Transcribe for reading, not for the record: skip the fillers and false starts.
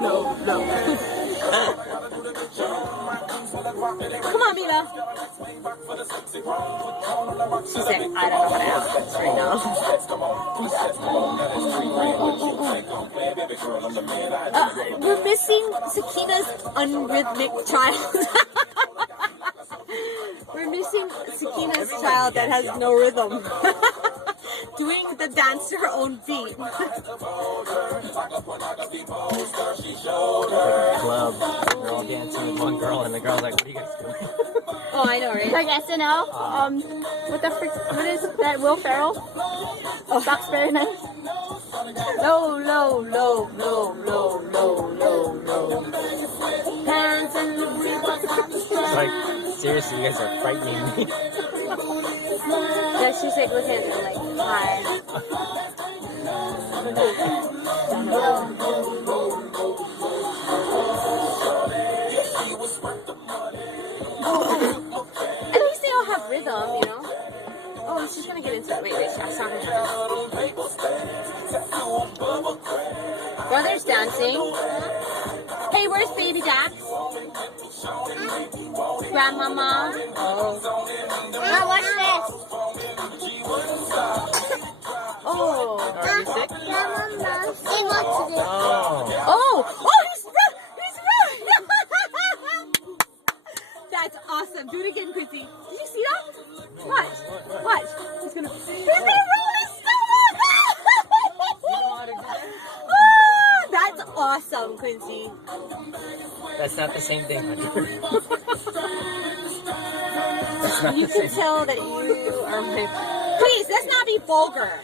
no, no. Come on, Mila. She's like, I don't know what to ask this right now. We're missing Sakina's unrhythmic child. We're missing Sakina's child that has no rhythm. Doing the dance to her own beat. It's like a club. They're all dancing with one girl, and the girl's like, "What are you guys doing?" Oh, I know, right? Like SNL. What the frick? What is that? Will Ferrell? Oh, Foxberry Night. Low, low, low, low, low, low, low, low. Hands in the breeze. It's like, seriously, you guys are frightening me. Yeah, she's like looking at her like, hi. At least they all have rhythm, you know? Oh, she's gonna get into it. Wait, I saw her. Brother's dancing. Hey, where's baby Jack? Grandmama. Oh. Now watch this. Oh. Are you sick? Grandmama, say watch this. Oh. Oh. Oh, he's run. He's run. That's awesome. Do it again, Chrissy. Did you see that? Watch. Watch. He's gonna. He's gonna roll his stomach. Oh, that's awesome, Quincy. That's not the same thing, Hunter. That's not You the can same. tell that you are my. Please, let's not be vulgar.